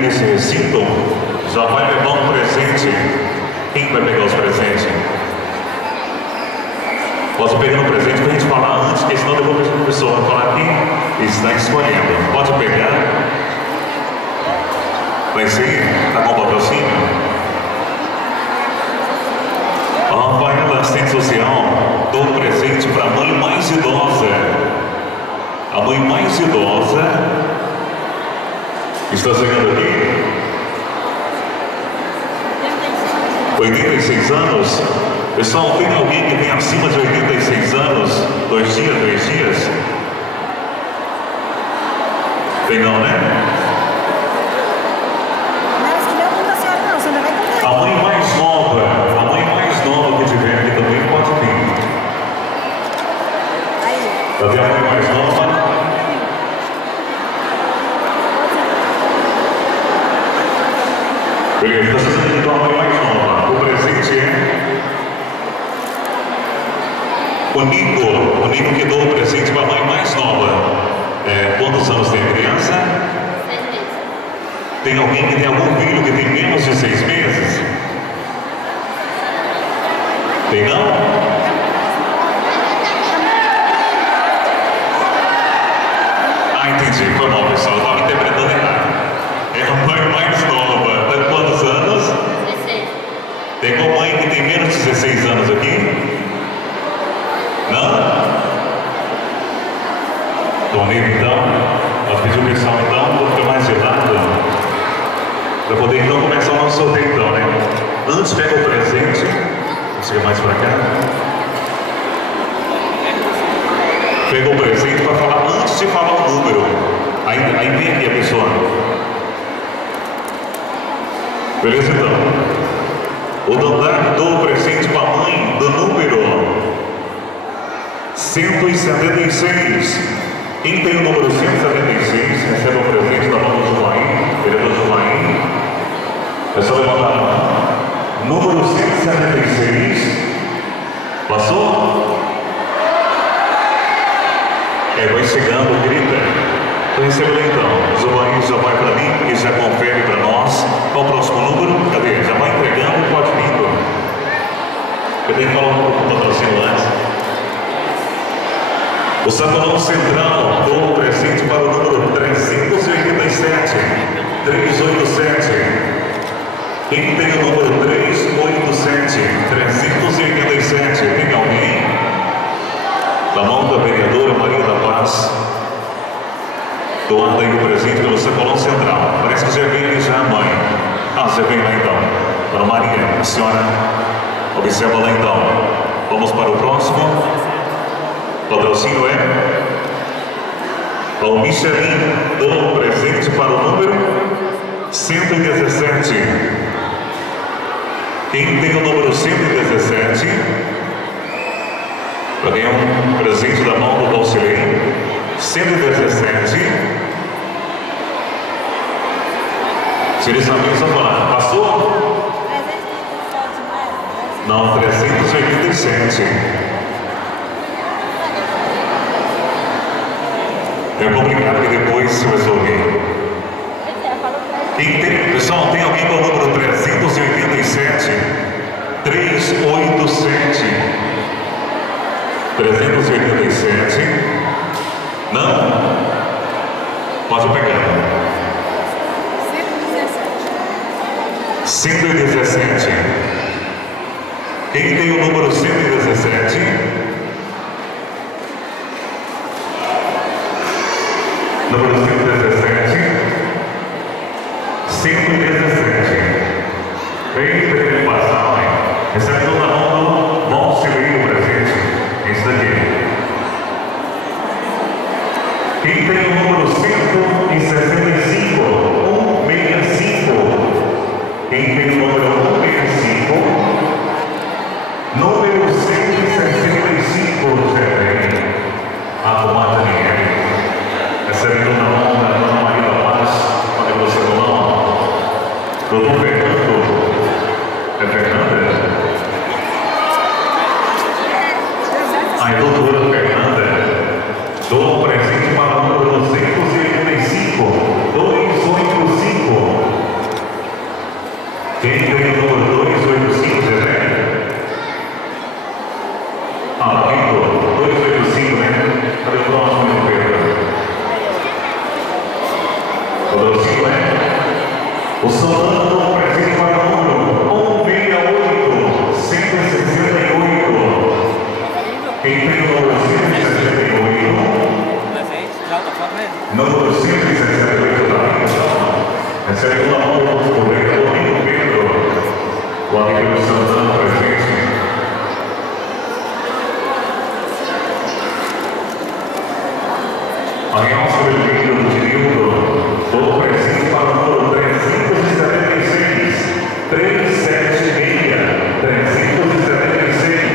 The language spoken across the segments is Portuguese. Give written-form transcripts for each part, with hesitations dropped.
nesse recinto já vai levar um presente. Quem vai pegar os presentes? Posso pegar um presente para a gente falar antes, porque senão depois a pessoa vai falar quem está escolhendo. Pode pegar. Vai ser? Tá com o patrocínio? A Rafaela Assistente Social dou um presente para a mãe mais idosa. A mãe mais idosa está chegando aqui. 86 anos. Pessoal, tem alguém que tem acima de 86 anos? 2 dias, 3 dias? Tem não, né? Mas que não conta a senhora não, você ainda vai contar. A mãe mais nova que tiver aqui também pode vir. Aí. Cadê a mãe mais nova? Beleza, está sendo então a mãe mais nova. O presente é o Nico que dou o presente para a mãe mais nova. Quantos anos tem a criança? 6 meses. Tem alguém que tem algum filho que tem menos de 6 meses? Tem não? Ah, entendi. Foi mal, pessoal. Eu estava interpretando errado. É a mãe mais nova. Tem quantos anos? 16. Tem alguma mãe que tem menos de 16 anos aqui? Não? Toninho, então, nós pedimos o pessoal, então, vou ficar mais de lado, para poder, então, começar o nosso sorteio, então, né? Antes, pega o presente, chega mais para cá. Pega o presente para falar, antes de falar o número. Aí vem aqui a pessoa. Beleza, então? O Dandar dou o presente para a mãe do número 176. Quem tem o número 176 recebe um presente da mão do Joaim, vereador Joaim. É só levantar a mão. Número 176. Passou? Vai chegando, grita. Então recebeu então. Joaim já vai para mim e já confere para nós. Qual o próximo número? Cadê? Já vai entregando, pode vir. Eu tenho que falar um pouco do patrocínio antes. O Sacolão Central dou um presente para o número 387. 387. Quem tem o número 387? 387. Tem alguém? Da mão da vereadora Maria da Paz. Doando aí o presente pelo Sacolão Central. Parece que já vem ali já a mãe. Já vem lá então. Para Maria, a senhora observa lá então. Vamos para o próximo. O patrocínio é ao Michelin, dou um presente para o número 117. Quem tem o número 117 vai ganhar um presente da mão do Valcilei. 117. Se eles sabem só falar, passou? 387, Não, 387. É complicado que depois se resolver. Quem tem, pessoal, tem alguém com o número 387? 387. 387. Não? Pode pegar. 117. Quem tem o número 117? Número 117. 117. Vem para ele passar, mãe. Recebe toda a mão do Valcilei o presente. Esse daqui. Quem tem o número 165? 165. Quem tem o número 165? Número 165, Zé. A tomada ninguém. Recebendo na mão da dona Maria da Paz, onde você não. Doutor Fernando. É Fernanda? A doutora Fernanda. Dou um presente para o número 285. 285. O Solano presente para o número 168, 168. Quem tem o número 168? Número 168 da Índia. Recebe uma mão do vereador Nino Pedro. O amigo do Solano presente. Aliança Vermelha do Tirildo, todo presente para o número 376, 376, 376.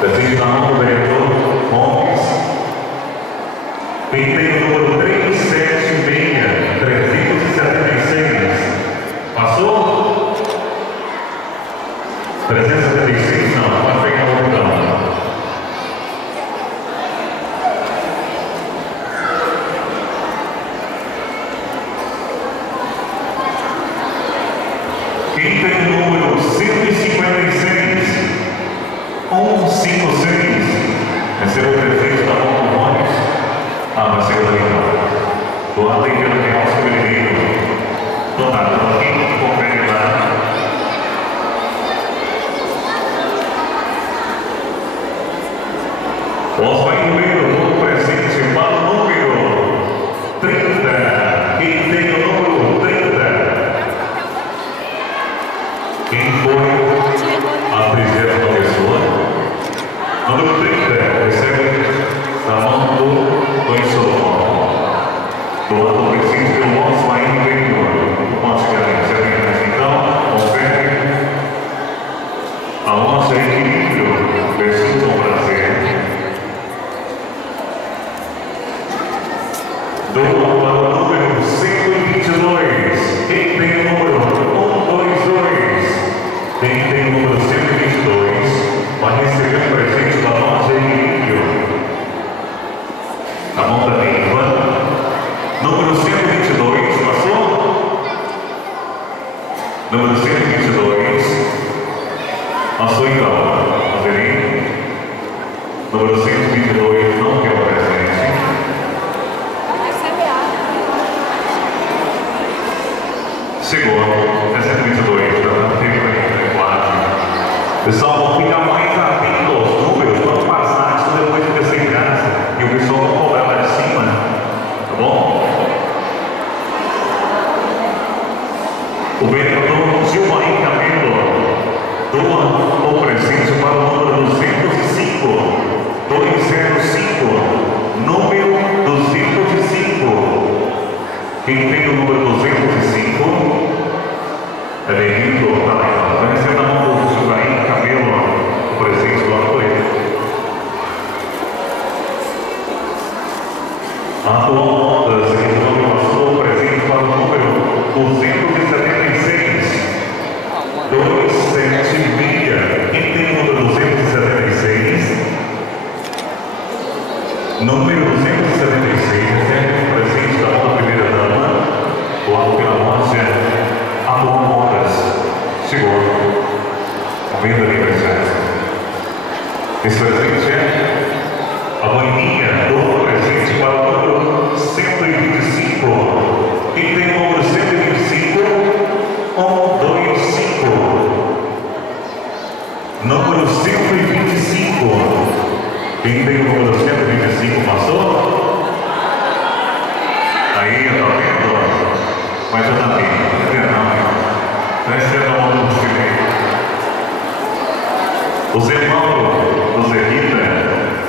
Presente na mão do vereador Gomes. Quem tem o número 376, 376. Passou? 376 não, pode pegar o botão. Quem tem o número 156, 156, recebeu o presente da mão do Gomes, vai ser o legal. Doado em pelo real feminino. Donado aqui, confere lá. Osvaldo Ribeiro, presente para o número 30. Quem tem o número 30? Quem foi a primeira pessoa? Número 30, recebe da mão do Solano. Doado presente pelo Osvaldo Ribeiro. Pode chegar em sequência, então, confere a nossa equilíbrio. Preciso do prazer. Doado para o número 122. Quem tem o número 122? Quem tem o número 122 vai receber um presente da nossa equilíbrio. A mão da Neiva. Número 122, passou? Número 122. Passou então. Azerim. Número 122 não quer o presente. Chegou. É 122, tá? Pessoal, vão ficar mais atentos aos números quando passar, isso depois fica sem graça. E o pessoal vai cobrar lá de cima, tá bom? O vereador Gilmair Camelo doa o presente para o número 205, 205, número 205. Quem tem o número 205 é bem-vindo para lá. Vai receber na mão do Gilmair Camelo o presente lá para ele. Atual Modas, ele passou o presente para o número 276. 276. Quem tem o número 276? Número 276, recebe o presente da mão da primeira dama, doado pela loja Atual Modas. Chegou. Venda de presente. Esse presente é a Boininha do presente para o número 125. Quem tem o número 125? 125. Número 125. Quem tem o número 125 passou? Aí, tá vendo? Mas eu também. Não é a mão do Chile. O Zé Mauro, do Zé Rita,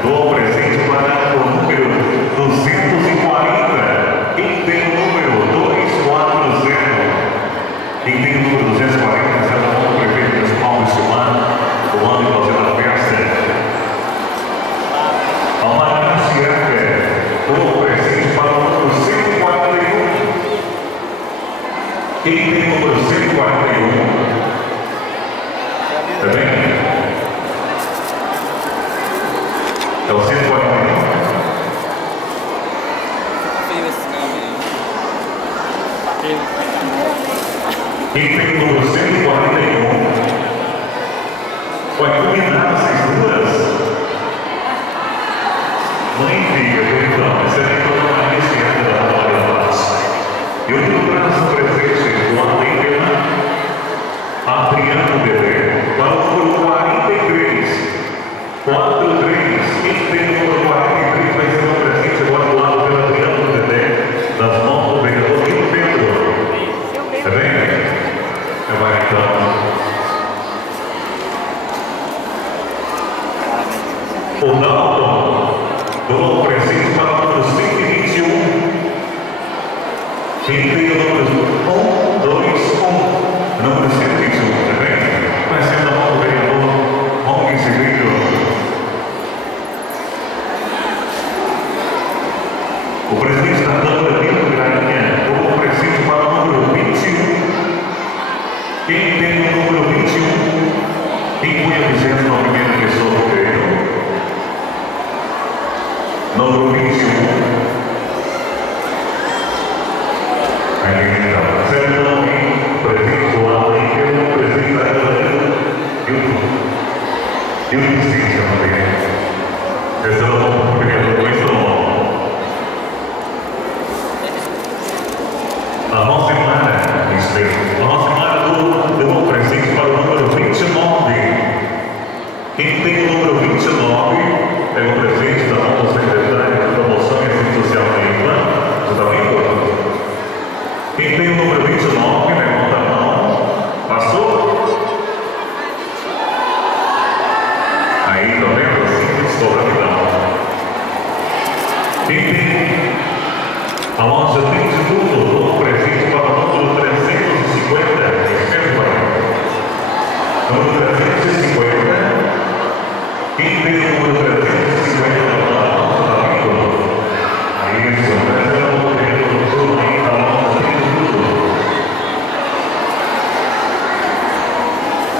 doa presente para o número 240. Quem tem o número 240? Quem tem o número 240? Essa é a mão do prefeito municipal de Silmar, doando e fazendo a festa. A Maria Ciaga doa presente para o número 141. Quem tem o número 141? Tá bem? É o 141. Quem tem o número 141 vai combinar essas duas. Mãe e filha, então, essa é a Maria Ciaga da Maria Paz. Eu digo para Quem tem o número 1, 2, 1, número 121, também, conhecendo a mão do vereador Rony Sevilho. O presidente da Câmara, Nilton Grainha, como presente para o número 21. Quem tem o número 21, quem punha Vicente na primeira pessoa do treino? Número 21. A nossa semana deu um presente para o número 29. Quem tem o número 29 é o presente da nossa secretária de Promoção e Assistência Social da Você está vendo? Quem tem o número 29, levanta a mão. Passou? Aí, tá vendo? Assim, sobra a mão. Quem tem? A nossa tem de tudo, um presente para o número 350, número 350. Quem tem o número 350 na nossa, tá vendo? Aí, isso, essa é a turma aí, a nossa tem de tudo.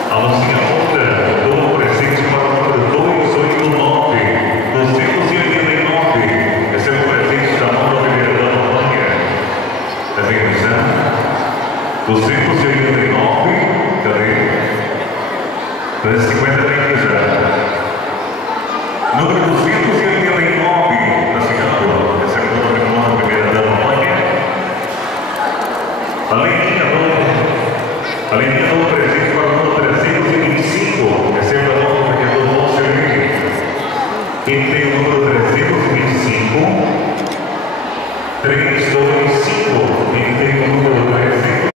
A nossa outra, dou um presente para o número 289, 289. Esse é o presente da mão da vereadora Antônia. Está pensando? 289, cadê? 350 tem que já. Número 289 da Singapura. Essa é a conta da primeira dama Antônia. Além